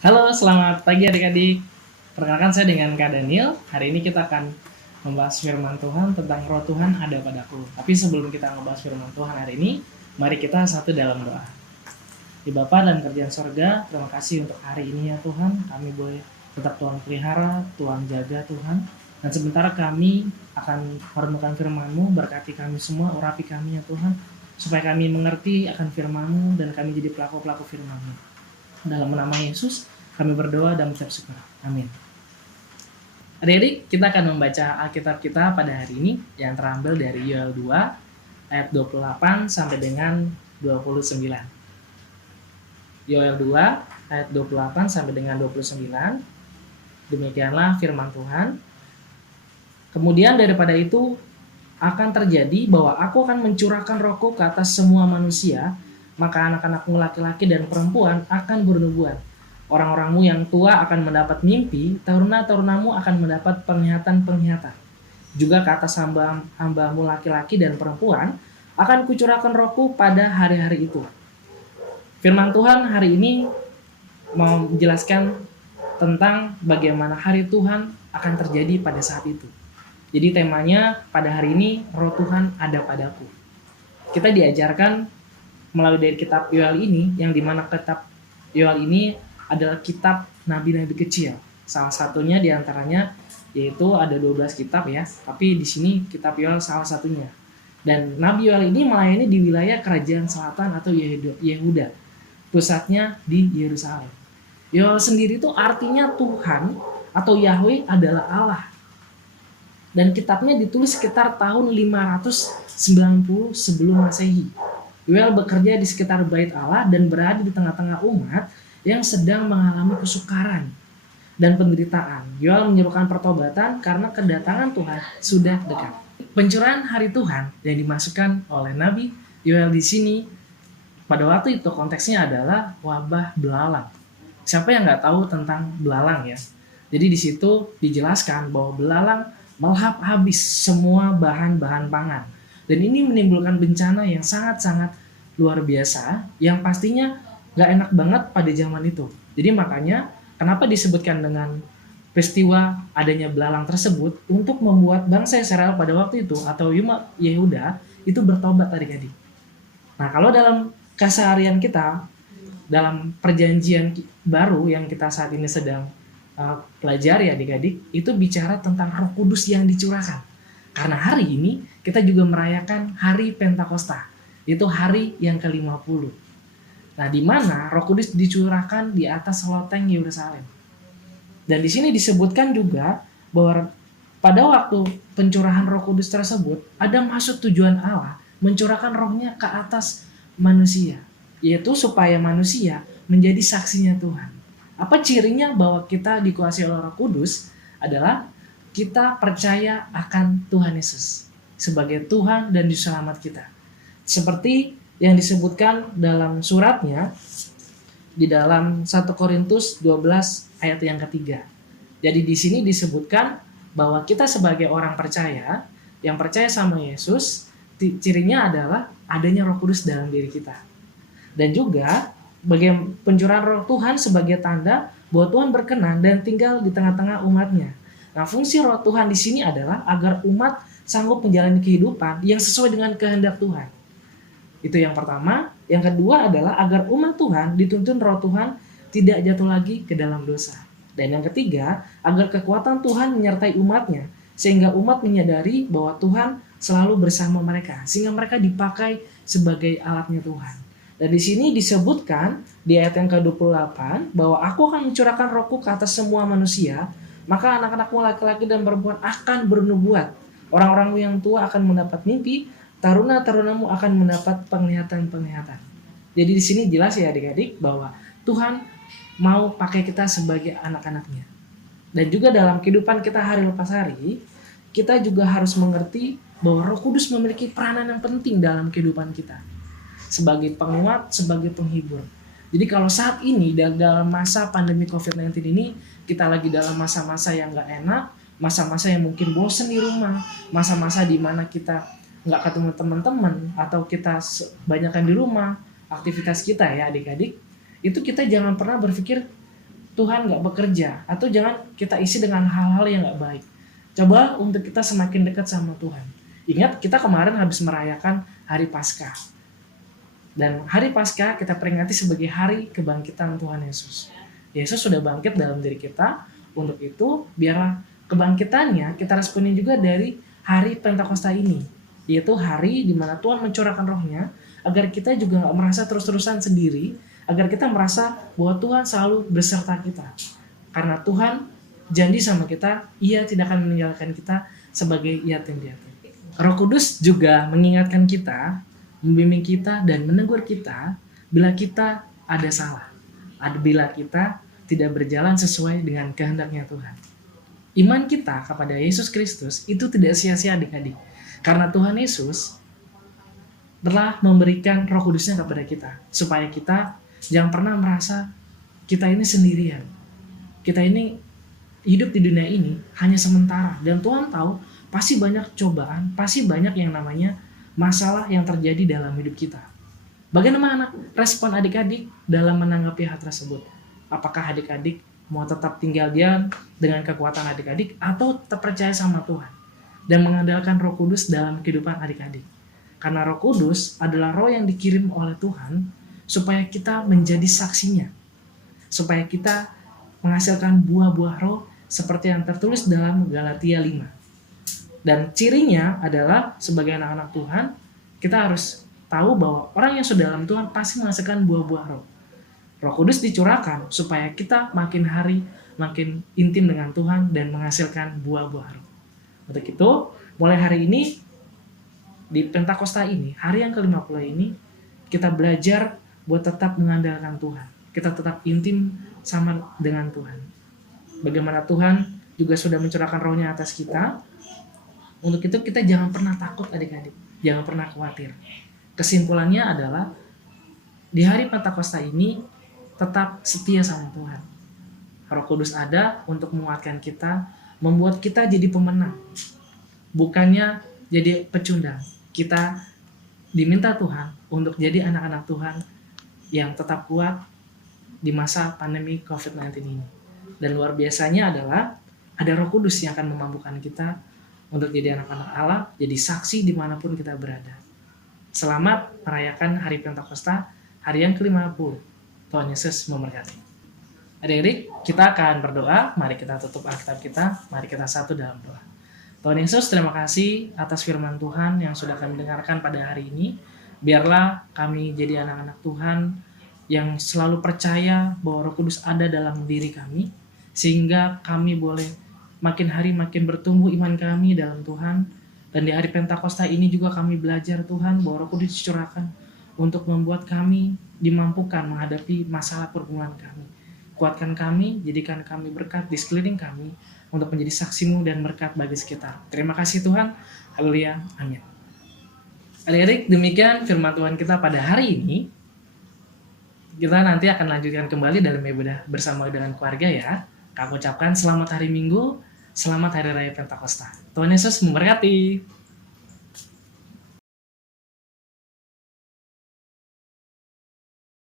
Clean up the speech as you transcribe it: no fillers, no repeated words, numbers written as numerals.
Halo, selamat pagi adik-adik. Perkenalkan saya dengan Kak Daniel. Hari ini kita akan membahas firman Tuhan tentang roh Tuhan ada padaku. Tapi sebelum kita membahas firman Tuhan hari ini, mari kita satu dalam doa. Di Bapa dan kerjaan sorga, terima kasih untuk hari ini ya Tuhan. Kami boleh tetap Tuhan pelihara, Tuhan jaga Tuhan. Dan sementara kami akan merenungkan firman-Mu, berkati kami semua, urapi kami ya Tuhan. Supaya kami mengerti akan firman-Mu dan kami jadi pelaku-pelaku firman-Mu. Dalam nama Yesus, kami berdoa dan mengucap syukur. Amin. Adik-adik, kita akan membaca Alkitab kita pada hari ini yang terambil dari Yoel 2 ayat 28 sampai dengan 29. Yoel 2 ayat 28 sampai dengan 29. Demikianlah firman Tuhan. Kemudian daripada itu akan terjadi bahwa aku akan mencurahkan rohku ke atas semua manusia, maka anak-anakmu laki-laki dan perempuan akan bernubuat. Orang-orangmu yang tua akan mendapat mimpi, taruna-tarunamu akan mendapat penglihatan-penglihatan. Juga ke atas hamba-hambamu laki-laki dan perempuan akan kucurahkan rohku pada hari-hari itu. Firman Tuhan hari ini mau menjelaskan tentang bagaimana hari Tuhan akan terjadi pada saat itu. Jadi temanya pada hari ini roh Tuhan ada padaku. Kita diajarkan melalui dari kitab Yoel ini, yang dimana kitab Yoel ini adalah kitab nabi-nabi kecil. Salah satunya diantaranya yaitu ada 12 kitab ya, tapi di sini kitab Yoel salah satunya. Dan Nabi Yoel ini melayani di wilayah kerajaan selatan atau Yehuda, pusatnya di Yerusalem. Yoel sendiri itu artinya Tuhan atau Yahweh adalah Allah. Dan kitabnya ditulis sekitar tahun 590 sebelum Masehi. Yoel bekerja di sekitar Bait Allah dan berada di tengah-tengah umat yang sedang mengalami kesukaran dan penderitaan. Yoel menyerukan pertobatan karena kedatangan Tuhan sudah dekat. Pencurahan hari Tuhan yang dimasukkan oleh Nabi Yoel di sini pada waktu itu konteksnya adalah wabah belalang. Siapa yang nggak tahu tentang belalang ya? Jadi di situ dijelaskan bahwa belalang melahap habis semua bahan-bahan pangan. Dan ini menimbulkan bencana yang sangat-sangat luar biasa, yang pastinya gak enak banget pada zaman itu. Jadi makanya kenapa disebutkan dengan peristiwa adanya belalang tersebut untuk membuat bangsa Israel pada waktu itu atau umat Yehuda itu bertobat adik-adik. Nah kalau dalam keseharian kita, dalam perjanjian baru yang kita saat ini sedang pelajari adik-adik, itu bicara tentang Roh Kudus yang dicurahkan. Karena hari ini kita juga merayakan hari Pentakosta, itu hari yang ke-50. Nah, di mana Roh Kudus dicurahkan di atas loteng Yerusalem. Dan di sini disebutkan juga bahwa pada waktu pencurahan Roh Kudus tersebut ada maksud tujuan Allah mencurahkan rohnya ke atas manusia, yaitu supaya manusia menjadi saksinya Tuhan. Apa cirinya bahwa kita dikuasai oleh Roh Kudus adalah kita percaya akan Tuhan Yesus sebagai Tuhan dan Juru Selamat kita. Seperti yang disebutkan dalam suratnya di dalam 1 Korintus 12 ayat yang ketiga. Jadi di sini disebutkan bahwa kita sebagai orang percaya yang percaya sama Yesus, cirinya adalah adanya Roh Kudus dalam diri kita. Dan juga bagaimana pencurahan Roh Tuhan sebagai tanda bahwa Tuhan berkenan dan tinggal di tengah-tengah umatnya. Nah, fungsi Roh Tuhan di sini adalah agar umat sanggup menjalani kehidupan yang sesuai dengan kehendak Tuhan. Itu yang pertama. Yang kedua adalah agar umat Tuhan dituntun Roh Tuhan tidak jatuh lagi ke dalam dosa. Dan yang ketiga, agar kekuatan Tuhan menyertai umatnya, sehingga umat menyadari bahwa Tuhan selalu bersama mereka, sehingga mereka dipakai sebagai alatnya Tuhan. Dan di sini disebutkan di ayat yang ke-28 bahwa aku akan mencurahkan rohku ke atas semua manusia, maka anak-anakmu laki-laki dan perempuan akan bernubuat. Orang-orangmu yang tua akan mendapat mimpi, taruna-tarunamu akan mendapat penglihatan-penglihatan. Jadi di sini jelas ya adik-adik bahwa Tuhan mau pakai kita sebagai anak-anaknya. Dan juga dalam kehidupan kita hari lepas hari, kita juga harus mengerti bahwa Roh Kudus memiliki peranan yang penting dalam kehidupan kita. Sebagai penguat, sebagai penghibur. Jadi kalau saat ini dalam masa pandemi COVID-19 ini kita lagi dalam masa-masa yang gak enak, masa-masa yang mungkin bosen di rumah, masa-masa di mana kita nggak ketemu teman-teman atau kita banyakkan di rumah, aktivitas kita ya adik-adik, itu kita jangan pernah berpikir Tuhan nggak bekerja, atau jangan kita isi dengan hal-hal yang nggak baik. Coba untuk kita semakin dekat sama Tuhan. Ingat, kita kemarin habis merayakan hari Paskah. Dan hari Paskah kita peringati sebagai hari kebangkitan Tuhan Yesus. Yesus sudah bangkit dalam diri kita. Untuk itu, biarlah kebangkitannya kita responin juga dari hari Pentakosta ini, yaitu hari di mana Tuhan mencurahkan rohnya, agar kita juga gak merasa terus-terusan sendiri, agar kita merasa bahwa Tuhan selalu beserta kita. Karena Tuhan janji sama kita, Ia tidak akan meninggalkan kita sebagai yatim piatu. Roh Kudus juga mengingatkan kita, membimbing kita dan menegur kita bila kita ada salah, bila kita tidak berjalan sesuai dengan kehendaknya Tuhan. Iman kita kepada Yesus Kristus itu tidak sia-sia adik-adik. Karena Tuhan Yesus telah memberikan Roh Kudusnya kepada kita. Supaya kita jangan pernah merasa kita ini sendirian. Kita ini hidup di dunia ini hanya sementara. Dan Tuhan tahu pasti banyak cobaan, pasti banyak yang namanya masalah yang terjadi dalam hidup kita. Bagaimana respon adik-adik dalam menanggapi hal tersebut? Apakah adik-adik mau tetap tinggal diam dengan kekuatan adik-adik atau tetap percaya sama Tuhan dan mengandalkan Roh Kudus dalam kehidupan adik-adik? Karena Roh Kudus adalah roh yang dikirim oleh Tuhan supaya kita menjadi saksinya, supaya kita menghasilkan buah-buah roh seperti yang tertulis dalam Galatia 5. Dan cirinya adalah sebagai anak-anak Tuhan, kita harus tahu bahwa orang yang sudah dalam Tuhan pasti menghasilkan buah-buah roh. Roh Kudus dicurahkan supaya kita makin hari makin intim dengan Tuhan dan menghasilkan buah-buah roh. Untuk itu, mulai hari ini, di Pentakosta ini, hari yang ke-50 ini, kita belajar buat tetap mengandalkan Tuhan. Kita tetap intim sama dengan Tuhan. Bagaimana Tuhan juga sudah mencurahkan rohnya atas kita. Untuk itu kita jangan pernah takut adik-adik. Jangan pernah khawatir. Kesimpulannya adalah, di hari Pentakosta ini, tetap setia sama Tuhan. Roh Kudus ada untuk menguatkan kita, membuat kita jadi pemenang. Bukannya jadi pecundang. Kita diminta Tuhan untuk jadi anak-anak Tuhan yang tetap kuat di masa pandemi COVID-19 ini. Dan luar biasanya adalah ada Roh Kudus yang akan memampukan kita untuk jadi anak-anak Allah, jadi saksi dimanapun kita berada. Selamat merayakan hari Pentakosta, hari yang ke-50. Tuhan Yesus memberkati. Adik-adik, kita akan berdoa. Mari kita tutup Alkitab kita. Mari kita satu dalam doa. Tuhan Yesus, terima kasih atas firman Tuhan yang sudah kami dengarkan pada hari ini. Biarlah kami jadi anak-anak Tuhan yang selalu percaya bahwa Roh Kudus ada dalam diri kami, sehingga kami boleh makin hari makin bertumbuh iman kami dalam Tuhan. Dan di hari Pentakosta ini juga kami belajar Tuhan bahwa Roh Kudus dicurahkan untuk membuat kami dimampukan menghadapi masalah pergumulan kami. Kuatkan kami, jadikan kami berkat di sekeliling kami untuk menjadi saksimu dan berkat bagi sekitar. Terima kasih Tuhan. Haleluya. Amin. Adik-adik, demikian firman Tuhan kita pada hari ini. Kita nanti akan lanjutkan kembali dalam ibadah bersama dengan keluarga ya. Kami ucapkan selamat hari Minggu, selamat hari raya Pentakosta. Tuhan Yesus memberkati.